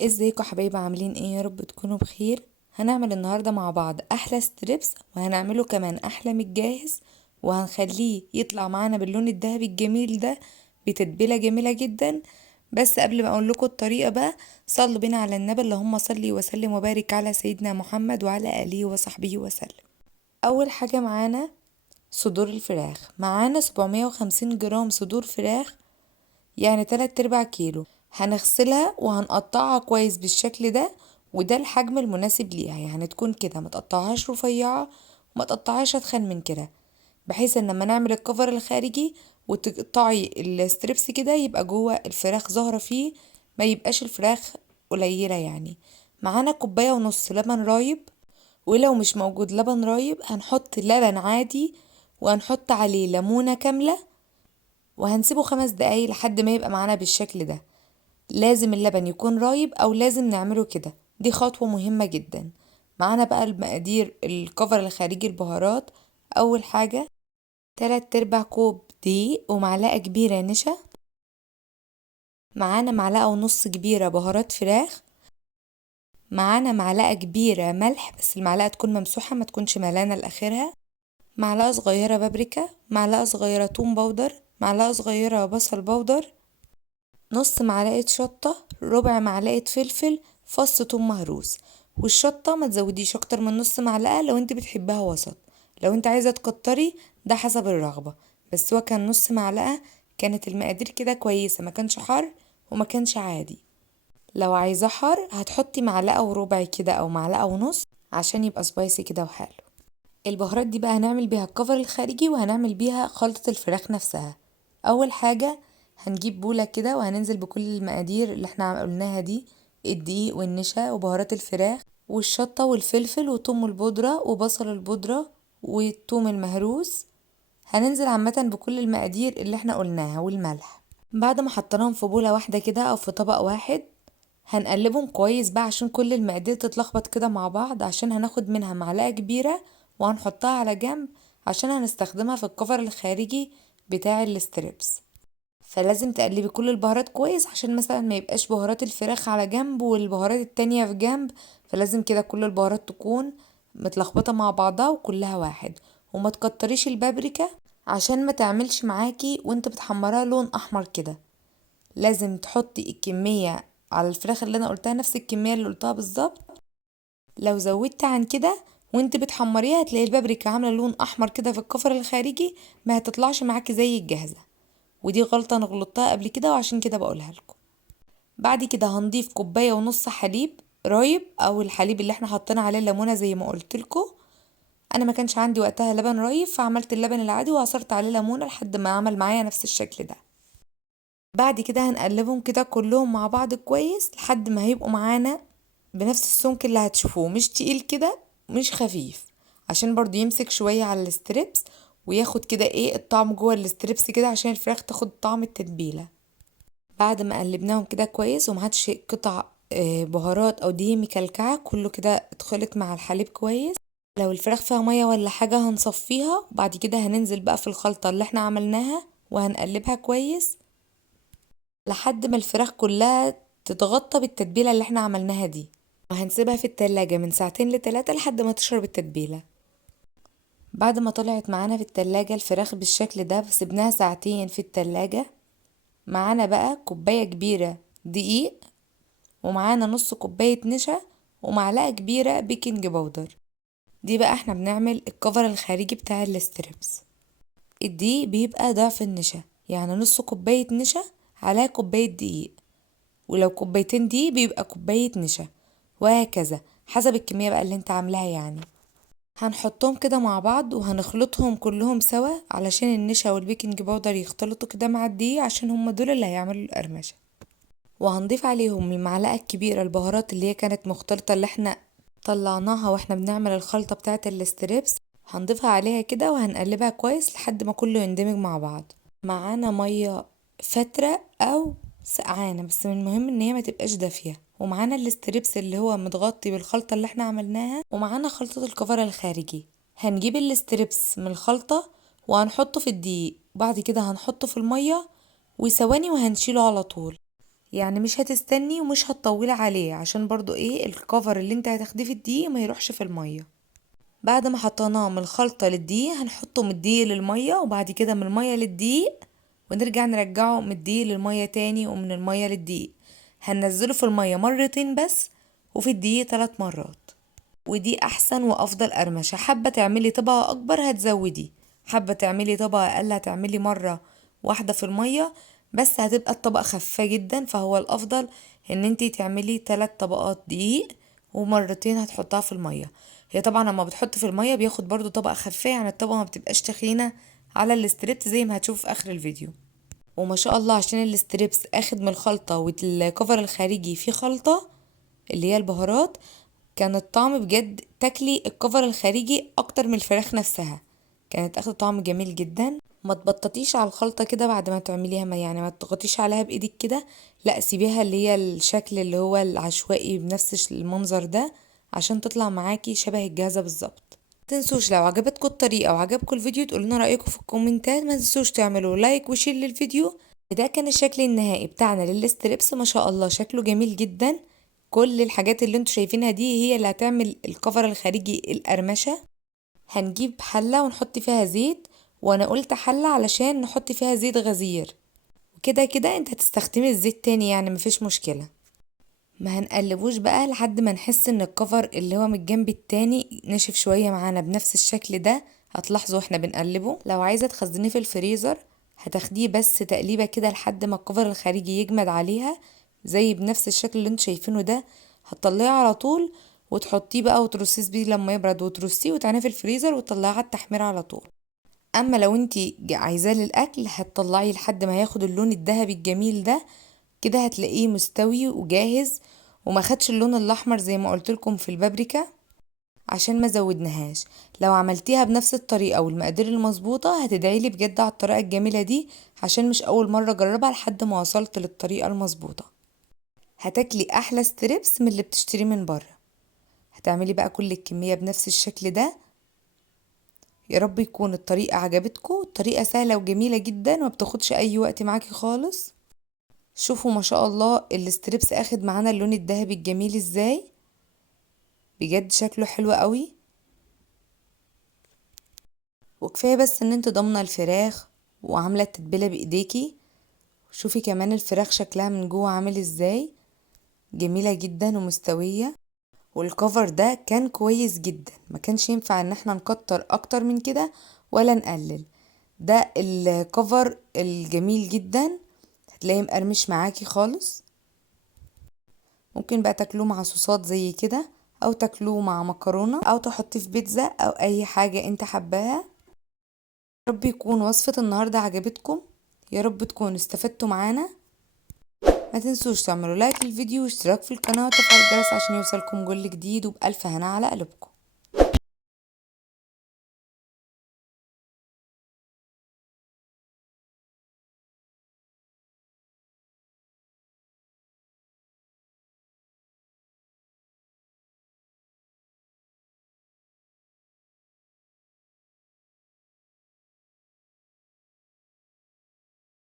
ازيكم حبايبي؟ عاملين ايه؟ يا رب تكونوا بخير. هنعمل النهارده مع بعض احلى ستريبس، وهنعمله كمان احلى من الجاهز، وهنخليه يطلع معانا باللون الذهبي الجميل ده بتتبيله جميله جدا. بس قبل ما اقول لكم الطريقه بقى، صلوا بينا على النبي، اللهم صلي وسلم وبارك على سيدنا محمد وعلى اله وصحبه وسلم. اول حاجه معانا صدور الفراخ. معانا 750 جرام صدور فراخ، يعني 3/4 كيلو. هنغسلها وهنقطعها كويس بالشكل ده، وده الحجم المناسب ليها، يعني تكون كده، ما تقطعهاش رفيعة وما تقطعهاش اتخن من كده، بحيث ان لما نعمل الكفر الخارجي وتقطعي الستريبس كده يبقى جوه الفراخ ظاهرة فيه، ما يبقاش الفراخ قليلة يعني. معانا 1.5 كوب لبن رايب، ولو مش موجود لبن رايب هنحط لبن عادي، وهنحط عليه ليمونة كاملة، وهنسيبه 5 دقايق لحد ما يبقى معانا بالشكل ده. لازم اللبن يكون رايب او لازم نعمله كده، دي خطوة مهمة جدا. معانا بقى المقادير الكفر الخارجي البهارات. اول حاجة 3/4 كوب دقيق ومعلقة كبيرة نشا. معانا معلقة ونص كبيرة بهارات فراخ. معانا معلقة كبيرة ملح، بس المعلقة تكون ممسوحة ما تكونش ملانة لاخرها. معلقة صغيرة بابريكا، معلقة صغيرة توم باودر، معلقة صغيرة بصل باودر، نص معلقة شطة، ربع معلقة فلفل، فص ثوم مهروس. والشطة ما تزوديش اكتر من نص معلقة لو انت بتحبها وسط، لو انت عايزة تكتري ده حسب الرغبة. بس هو كان نص معلقة، كانت المقادير كده كويسة، ما كانش حر وما كانش عادي. لو عايزة حر هتحطي معلقة وربع كده او معلقة ونص عشان يبقى سبايسي كده وحلو. البهارات دي بقى هنعمل بيها الكفر الخارجي، وهنعمل بيها خلطة الفراخ نفسها. اول حاجة هنجيب بولة كده وهننزل بكل المقادير اللي احنا قلناها دي: الدقيق والنشا وبهارات الفراخ والشطة والفلفل وثوم البودرة وبصل البودرة والثوم المهروس. هننزل عامة بكل المقادير اللي احنا قلناها والملح. بعد ما حطيناهم في بولة واحدة كده او في طبق واحد، هنقلبهم كويس بقى عشان كل المقادير تتلخبط كده مع بعض، عشان هناخد منها معلقة كبيرة وهنحطها على جنب عشان هنستخدمها في الكفر الخارجي بتاع الستريبس. فلازم تقلبي كل البهارات كويس عشان مثلا ما يبقاش بهارات الفراخ على جنب والبهارات التانية في جنب. فلازم كده كل البهارات تكون متلخبطة مع بعضها وكلها واحد. وما تكتريش البابريكا عشان ما تعملش معاكي وانت بتحمرها لون احمر كده. لازم تحطي الكمية على الفراخ اللي انا قلتها نفس الكمية اللي قلتها بالظبط. لو زودت عن كده وانت بتحمريها هتلاقي البابريكا عاملة لون احمر كده في الكفر الخارجي، ما هتطلعش معاكي زي الجاهزة. ودي غلطة انا غلطتها قبل كده وعشان كده بقولها لكم. بعد كده هنضيف 1.5 كوب حليب رايب، او الحليب اللي احنا حطينا عليه الليمونة زي ما قلت لكم. انا ما كانش عندي وقتها لبن رايب فعملت اللبن العادي وعصرت عليه ليمونة لحد ما عمل معايا نفس الشكل ده. بعد كده هنقلبهم كده كلهم مع بعض كويس لحد ما هيبقوا معانا بنفس السمك اللي هتشوفوه، مش تقيل كده مش خفيف، عشان برضو يمسك شوية على الستريبس وياخد كده ايه الطعم جوه الستريبس كده، عشان الفراخ تاخد طعم التتبيلة. بعد ما قلبناهم كده كويس ومعادش قطع بهارات او دقيق مكلكعة، كله كده اتخلط مع الحليب كويس. لو الفراخ فيها مية ولا حاجة هنصفيها، وبعد كده هننزل بقى في الخلطة اللي احنا عملناها وهنقلبها كويس لحد ما الفراخ كلها تتغطى بالتتبيلة اللي احنا عملناها دي. وهنسيبها في التلاجة من 2 ل3 لحد ما تشرب التتبيلة. بعد ما طلعت معانا في التلاجة الفراخ بالشكل ده، سيبناها ساعتين في التلاجة. معانا بقى كوباية كبيرة دقيق، ومعانا نص كوباية نشا، ومعلقة كبيرة بيكنج باودر. دي بقى احنا بنعمل الكفر الخارجي بتاع الستريبس. الدقيق بيبقى ضعف النشا، يعني نص كوباية نشا على كوباية دقيق، ولو كوبايتين دي بيبقى كوباية نشا، وهكذا حسب الكمية بقى اللي انت عاملاها يعني. هنحطهم كده مع بعض وهنخلطهم كلهم سوا علشان النشا والبيكنج باودر يختلطوا كده مع الدقيق، عشان هما دول اللي هيعملوا القرمشة. وهنضيف عليهم المعلقة الكبيرة البهارات اللي هي كانت مختلطة، اللي احنا طلعناها واحنا بنعمل الخلطة بتاعة الستريبس. هنضيفها عليها كده وهنقلبها كويس لحد ما كله يندمج مع بعض. معانا مية فترة او سقعانة، بس من المهم ان هي ما تبقاش دافية. ومعانا الستريبس اللي هو متغطي بالخلطة اللي احنا عملناها، ومعانا خلطة الكفر الخارجي. هنجيب الستريبس من الخلطة وهنحطه في الدقيق، وبعد كده هنحطه في المية وثواني وهنشيله على طول. يعني مش هتستني ومش هتطولي عليه، عشان برضو ايه الكفر اللي انت هتاخديه في الدقيق ما يروحش في المية. بعد ما حطيناه من الخلطة للدقيق هنحطه من الدقيق للمية، وبعد كده من المية للدقيق، ونرجع نرجعه من الدقيق للمية تاني ومن المية للدقيق. هننزله في المية مرتين بس، وفي الدقيق 3 مرات. ودي احسن وافضل قرمشة. حابة تعملي طبقة اكبر هتزودي، حابة تعملي طبقة اقل هتعملي مرة واحدة في المية، بس هتبقى الطبقة خفيفة جدا. فهو الافضل ان انتي تعملي 3 طبقات دقيق ومرتين هتحطها في المية. هي طبعا لما بتحط في المية بياخد برضو طبقة خفيفة، يعني الطبقة ما بتبقاش تخينة على الستريبس زي ما هتشوف في اخر الفيديو. وما شاء الله عشان الستريبس اخد من الخلطة والكفر الخارجي فيه خلطة اللي هي البهارات، كان الطعم بجد تاكلي الكفر الخارجي اكتر من الفراخ نفسها. كانت اخد طعم جميل جدا. ما تبططيش على الخلطة كده بعد ما تعمليها، ما يعني ما تضغطيش عليها بايدك كده، لا سيبيها اللي هي الشكل اللي هو العشوائي بنفس المنظر ده، عشان تطلع معاكي شبه الجاهزة بالظبط. تنسوش لو عجبتكم الطريقة وعجبكم الفيديو تقولونا رأيكم في الكومنتات. ما تنسوش تعملوا لايك وشير للفيديو. ده كان الشكل النهائي بتاعنا للستريبس. ما شاء الله شكله جميل جدا. كل الحاجات اللي انتوا شايفينها دي هي اللي هتعمل الكفر الخارجي القرمشة. هنجيب حلة ونحط فيها زيت، وانا قلت حلة علشان نحط فيها زيت غزير، وكده كده انت هتستخدمي الزيت تاني يعني مفيش مشكلة. ما هنقلبوش بقى لحد ما نحس ان الكفر اللي هو من الجنب التاني نشف شوية معانا بنفس الشكل ده. هتلاحظوا احنا بنقلبه. لو عايزة تخزنيه في الفريزر هتاخديه بس تقليبة كده لحد ما الكفر الخارجي يجمد عليها زي بنفس الشكل اللي انتوا شايفينه ده. هتطلعيه على طول وتحطيه بقى وترصيه بيه لما يبرد، وترصيه وتعينيه في الفريزر وتطلعيه على التحمير على طول. اما لو انتي عايزاه للاكل هتطلعيه لحد ما ياخد اللون الذهبي الجميل ده، كده هتلاقيه مستوي وجاهز، وما خدش اللون الاحمر زي ما قلت لكم في البابريكا عشان ما زودناهاش. لو عملتيها بنفس الطريقه والمقادير المظبوطه هتدعيلي بجد على الطريقه الجميله دي، عشان مش اول مره اجربها لحد ما وصلت للطريقه المظبوطه. هتاكلي احلى ستريبس من اللي بتشتريه من بره. هتعملي بقى كل الكميه بنفس الشكل ده. يا رب يكون الطريقه عجبتكم. الطريقه سهله وجميله جدا وما بتاخدش اي وقت معاكي خالص. شوفوا ما شاء الله الستريبس اخد معانا اللون الذهبي الجميل ازاي، بجد شكله حلو قوي. وكفايه بس ان انت ضامنه الفراخ وعامله التتبيله بايديكي. شوفي كمان الفراخ شكلها من جوه عامل ازاي، جميله جدا ومستويه. والكفر ده كان كويس جدا، ما كانش ينفع ان احنا نكتر اكتر من كده ولا نقلل. ده الكفر الجميل جدا، هتلاقيه مقرمش معاكي خالص. ممكن بقى تاكلوه مع صوصات زي كده، او تاكلوه مع مكرونة، او تحطيه في بيتزا او اي حاجة انت حباها. رب يكون وصفة النهاردة عجبتكم، يا رب تكونوا استفدتوا معانا. ما تنسوش تعملوا لايك للفيديو واشتراك في القناة وتفعيل الجرس عشان يوصلكم كل جديد، وبألف هنا على قلبكم.